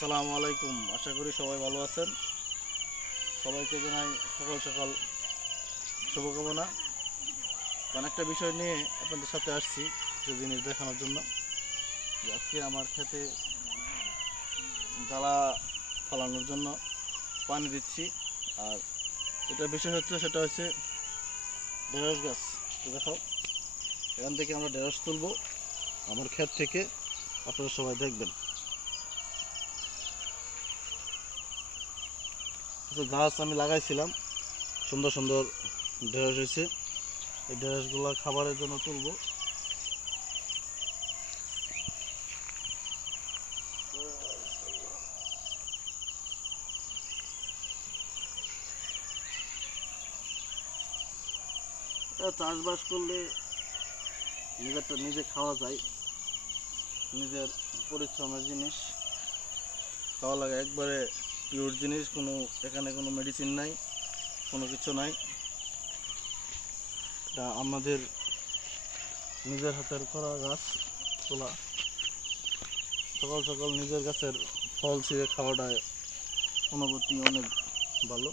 আসসালামু আলাইকুম। আশা করি সবাই ভালো আছেন। সবাইকে জানাই সকাল সকাল শুভকামনা। কারণ একটা বিষয় নিয়ে আপনাদের সাথে আসছি, কিছু জিনিস দেখানোর জন্য। আজকে আমার খেতে জ্বালা ফলানোর জন্য পানি দিচ্ছি। আর এটা বিষয় হচ্ছে, সেটা হচ্ছে ঢেঁড়স গাছ। তো দেখো, এখান থেকে আমরা ঢেঁড়স তুলবো আমার ক্ষেত থেকে। আপনারা সবাই দেখবেন। কিছু গাছ আমি লাগাইছিলাম, সুন্দর সুন্দর ঢেঁড়স হয়েছে। এই ঢেঁড়সগুলো খাবারের জন্য তুলবো। চাষবাস করলে নিজেরটা নিজে খাওয়া যায়, নিজের পরিশ্রমের জিনিস খাওয়া লাগে। একবারে পিওর জিনিস, এখানে কোনো মেডিসিন নাই, কোনো কিছু নাই। এটা আমাদের নিজের হাতের করা গাছ তোলা। সকাল সকাল নিজের গাছের ফল ছিঁড়ে খাওয়াটা অনুভূতি অনেক ভালো।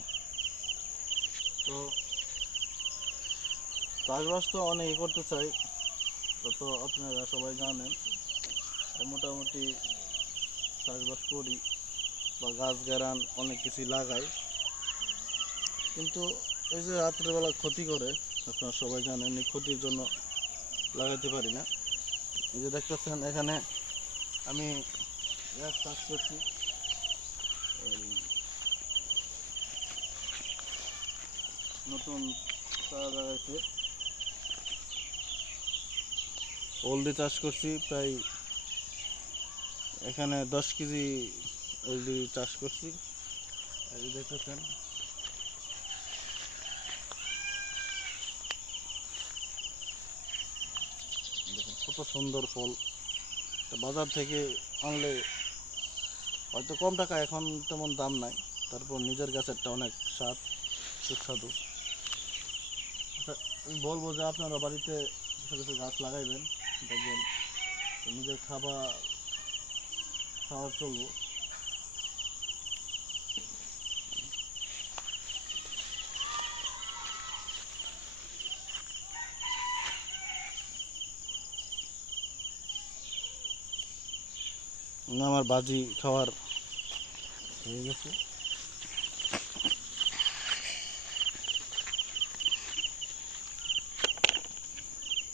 তো চাষবাস তো অনেকেই করতে চাই, তো আপনারা সবাই জানেন। মোটামুটি চাষবাস করি বা গাছ গাড়ান অনেক কিছু লাগাই, কিন্তু এই যে রাত্রেবেলা ক্ষতি করে, আপনারা সবাই জানেন, এই ক্ষতির জন্য লাগাতে পারি না। এই যে দেখতেছেন, এখানে আমি গাছ চাষ করছি। এই নতুন চারা লাগাইছে, হলদি চাষ করছি প্রায়। এখানে 10 কেজি হলদি চাষ করছি। এই যে দেখতেছেন, দেখুন কত সুন্দর ফল। বাজার থেকে আনলে হয়তো কম টাকা, এখন তেমন দাম নাই, তারপর নিজের গাছেরটা অনেক স্বাদ সুস্বাদু। আচ্ছা, আমি বলবো যে আপনারা বাড়িতে কিছু কিছু গাছ লাগাইবেন, দেখবেন নিজের খাওয়ার চলবো। আমার বাজি খাওয়ার হয়ে গেছে।